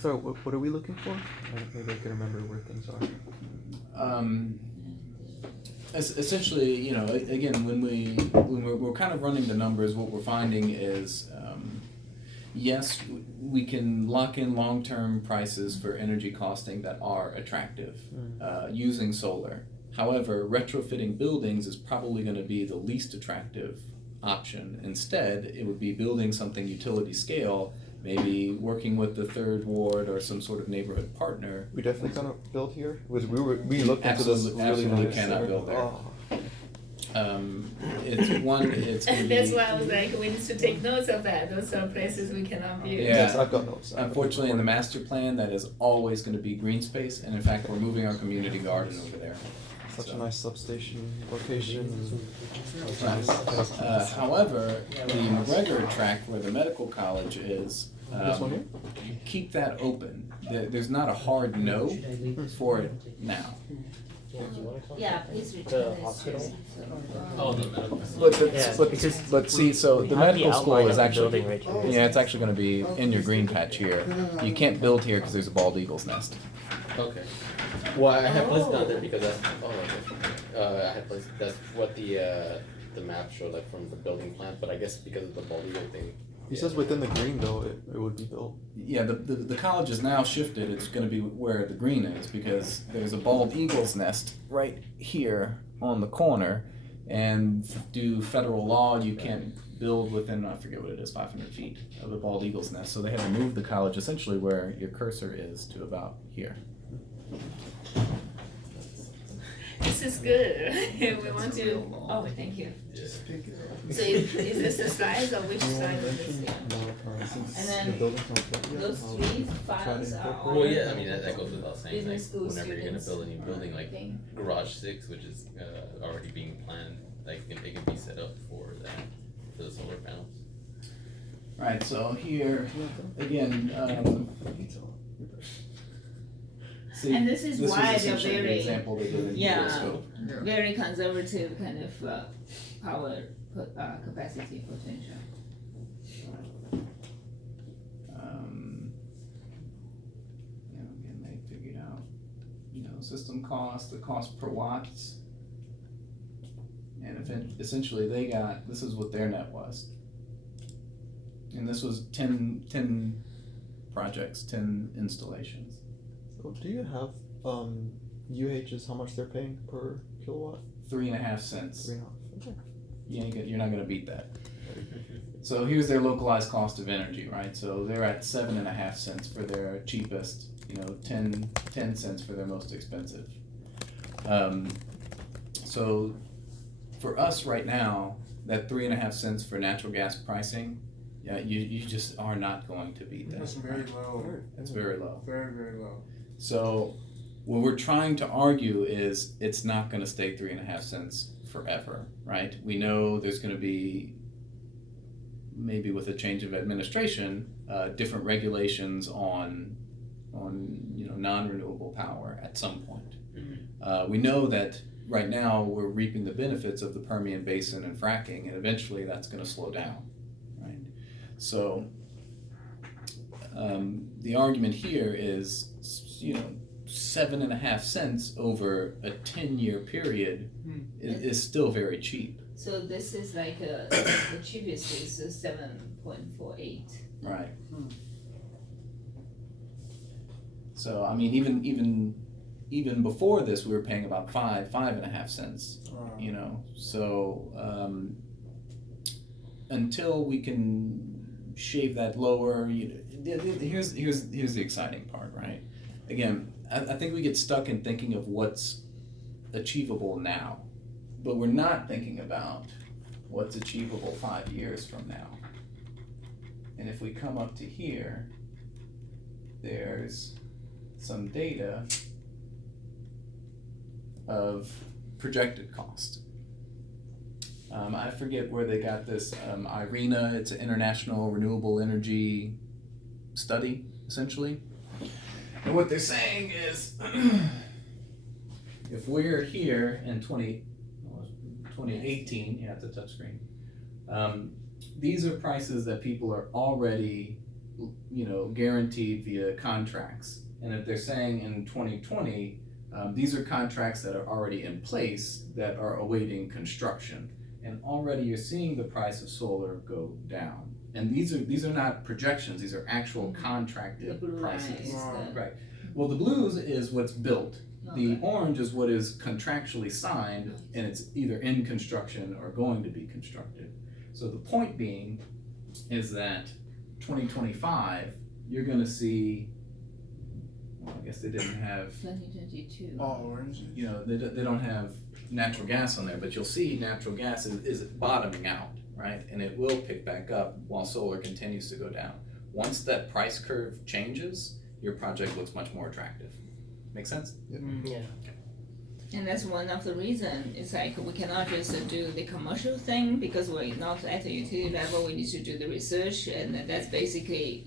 So what are we looking for? Maybe I can remember where things are. Essentially, you know, again, when we're kind of running the numbers, what we're finding is, yes, we can lock in long-term prices for energy costing that are attractive using solar. However, retrofitting buildings is probably going to be the least attractive option. Instead, it would be building something utility scale, maybe working with the third ward or some sort of neighborhood partner. We definitely gonna build here. We looked into this. Absolutely cannot build there. Oh. It's gonna be, That's why I was like, we need to take notes of that. Those are places we cannot view. Yeah. Yes, I've got notes. unfortunately, in the master plan, that is always going to be green space, and in fact, we're moving our community garden over there. Such a nice substation location. However, the McGregor tract where the medical college is, This one here? keep that open. There's not a hard no for it now. Yeah, please return The this. hospital? Oh, the medical. But see, so the We have medical school outline of is the actually, building right here. yeah, it's actually going to be in your green patch here. You can't build here because there's a bald eagle's nest. Okay. Well, I had placed down there because that's, I had placed, that's what the map showed, like from the building plan, but I guess because of the bald eagle thing. He says within the green though, it would be built. Yeah, the college is now shifted. It's going to be where the green is because there's a bald eagle's nest right here on the corner, and due federal law, you can't build within, I forget what it is, 500 feet of the bald eagle's nest. So they had to move the college essentially where your cursor is to about here. This is good. We want to, oh, thank you. So is this the size or which size is this? And then those three files are all. Well, yeah, I mean, that goes without saying, like, Business school whenever you're gonna students. build a new building, like Thing. Garage 6, which is already being planned, like, it can be set up for that, for the solar panels. Right, so here, again, see, And this is was why they're essentially the very- example they did in Yeah. Euroscope. Very conservative kind of power capacity potential. You know, again, they figured out, you know, system cost, the cost per watts. And essentially they got, this is what their net was. And this was 10 projects, 10 installations. Oh, do you have UH's how much they're paying per kilowatt? 3.5 cents. 3.5. Okay. You're not gonna beat that. So here's their localized cost of energy, right? So they're at 7.5 cents for their cheapest, you know, 10 cents for their most expensive. So for us right now, that 3.5 cents for natural gas pricing, yeah, you just are not going to beat that. That's very low. It's very low. Very, very low. So what we're trying to argue is it's not going to stay 3.5 cents forever, right? We know there's going to be, maybe with a change of administration, different regulations on you know, non-renewable power at some point. We know that right now we're reaping the benefits of the Permian Basin and fracking, and eventually that's going to slow down, right? So the argument here is, you know, 7.5 cents over a 10-year period is still very cheap. So this is like the cheapest is 7.48. Right. So I mean, even before this, we were paying about 5.5 cents. You know, so until we can shave that lower, here's the exciting part, right? Again, I think we get stuck in thinking of what's achievable now, but we're not thinking about what's achievable 5 years from now. And if we come up to here, there's some data of projected cost. I forget where they got this. IRENA, it's an international renewable energy study, essentially. And what they're saying is, if we're here in 2018, yeah, it's a touchscreen. These are prices that people are already guaranteed via contracts. And if they're saying in 2020, these are contracts that are already in place that are awaiting construction. And already you're seeing the price of solar go down. And these are not projections, these are actual contracted The blue line prices. is the- Right. Well, the blues is what's built. The orange is what is contractually signed, and it's either in construction or going to be constructed. So the point being is that 2025, you're gonna see, well, I guess they didn't have, 2022. Orange. they don't have natural gas on there, but you'll see natural gas is bottoming out, right? And it will pick back up while solar continues to go down. Once that price curve changes, your project looks much more attractive. Make sense? Yeah. And that's one of the reasons, it's like we cannot just do the commercial thing because we're not at the utility level, we need to do the research, and that's basically,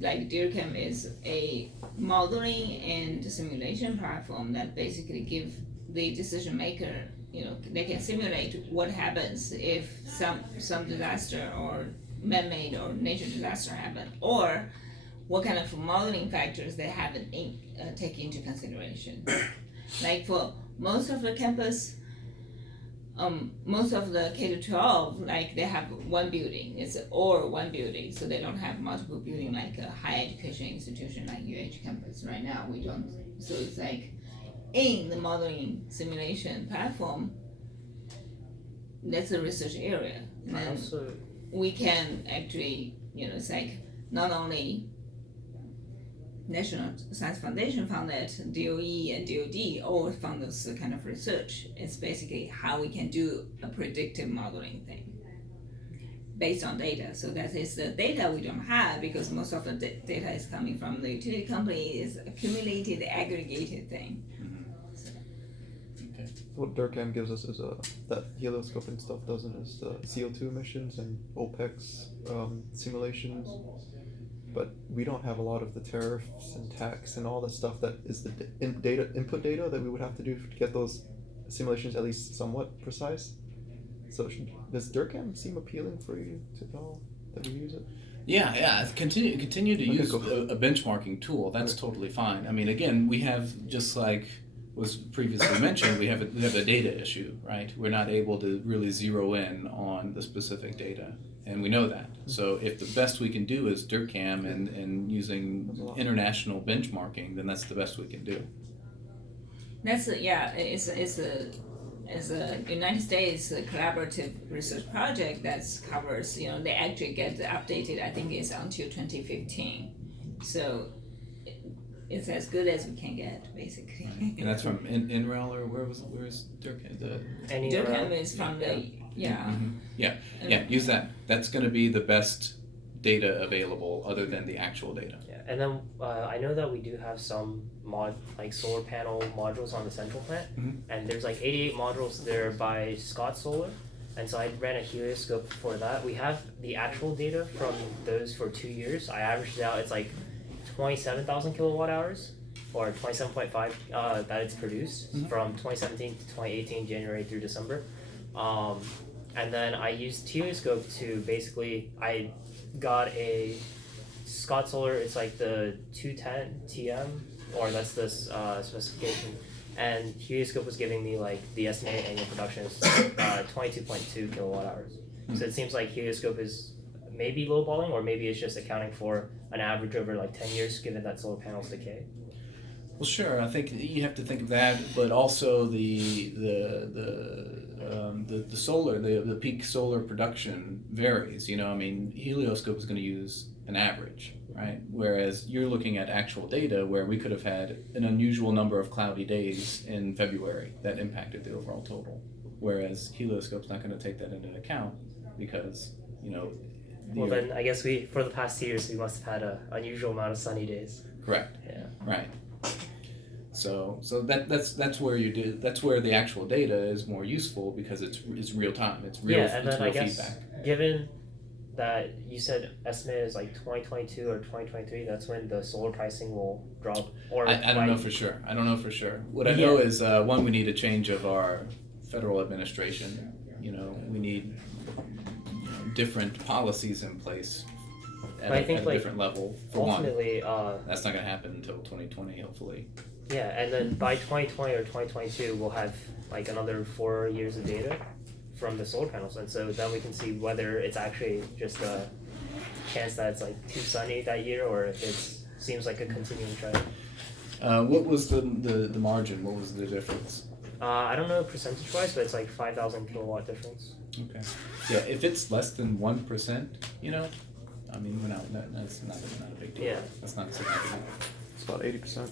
like DeerCam is a modeling and simulation platform that basically give the decision maker, they can simulate what happens if some disaster or man-made or nature disaster happen, or what kind of modeling factors they haven't take into consideration. Like for most of the campus, most of the K-12, like they have one building, one building, so they don't have multiple building like a higher education institution like UH campus. Right now, we don't, so it's like in the modeling simulation platform, that's a research area. And then we can actually, it's like not only National Science Foundation fund that, DOE and DOD all fund this kind of research. It's basically how we can do a predictive modeling thing based on data. So that is the data we don't have because most of the data is coming from the utility company, is accumulated, aggregated thing. What DERCAM gives us is that helioscope and stuff doesn't is the CO2 emissions and OPEX simulations. But we don't have a lot of the tariffs and tax and all the stuff that is the input data that we would have to do to get those simulations at least somewhat precise. So does DERCAM seem appealing for you to know that we use it? Yeah. Continue to use go. a benchmarking tool. That's totally fine. I mean, again, we have, just like was previously mentioned, we have a data issue, right? We're not able to really zero in on the specific data, and we know that. So if the best we can do is DERCAM and using international benchmarking, then that's the best we can do. It's a United States collaborative research project that covers, they actually get updated, I think it's until 2015. So it's as good as we can get, basically. And that's from NREL, or where's DERCAM? DERCAM is from the, Use that. That's going to be the best data available other than the actual data. Yeah, and then I know that we do have some solar panel modules on the central plant, and there's like 88 modules there by Scott Solar, and so I ran a helioscope for that. We have the actual data from those for 2 years. I averaged it out. It's like 27,000 kilowatt hours, or 27.5 that it's produced from 2017 to 2018, January through December. And then I used helioscope to basically, I got a Scott Solar, it's like the 210 TM, or that's this specification, and helioscope was giving me like the estimated annual production is 22.2 kilowatt hours. So it seems like helioscope is maybe lowballing, or maybe it's just accounting for an average over like 10 years given that solar panels decay. Well, sure. I think you have to think of that, but also the solar, the peak solar production varies. I mean, helioscope is going to use an average, right? Whereas you're looking at actual data where we could have had an unusual number of cloudy days in February that impacted the overall total. Whereas helioscope's not going to take that into account because, Well, then I guess for the past 2 years, we must have had an unusual amount of sunny days. Correct. Yeah. Right. So that's where that's where the actual data is more useful because it's real time. It's real. Yeah, and then I guess feedback. Given that you said estimate is like 2022 or 2023, that's when the solar pricing will drop. Or I don't know for sure. What I know is one, we need a change of our federal administration. We need different policies in place at, But I a, think, at a like, different level for one. ultimately, That's not gonna happen until 2020, hopefully. yeah, and then by 2020 or 2022, we'll have like another 4 years of data from the solar panels, and so then we can see whether it's actually just a chance that it's like too sunny that year, or if it seems like a continuing trend. What was the margin? What was the difference? I don't know percentage wise, but it's like 5,000 kilowatt difference. Okay. Yeah, if it's less than 1%, you know, I mean, we're not, that's not a big deal. Yeah. That's not significant. It's about 80%.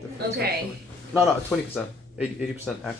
difference, Okay. actually. No, 20%. 80%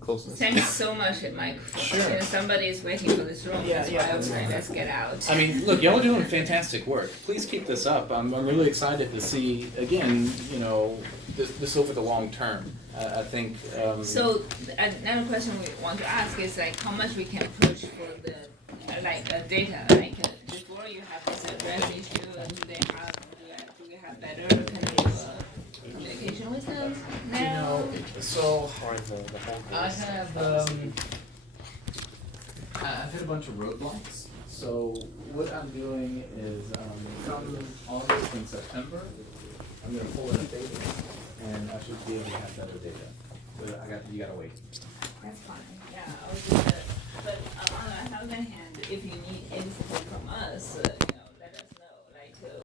closeness. Thanks so much, Mike. Sure. And somebody is waiting for this room. Yeah, That's yeah, why I was that's like, fine. let's get out. I mean, look, y'all are doing fantastic work. Please keep this up. I'm really excited to see, again, you know, this over the long term. I think. So another question we want to ask is like how much we can push for the data. Like before you have this address issue, and do we have better kind of communication with them now? You know, so Or the whole I thing. have I've hit a bunch of roadblocks. So what I'm doing is come August and September, I'm gonna pull in a data, and I should be able to have better data. But you gotta wait. That's fine. Yeah, I was just, but on the other hand, if you need anything from us,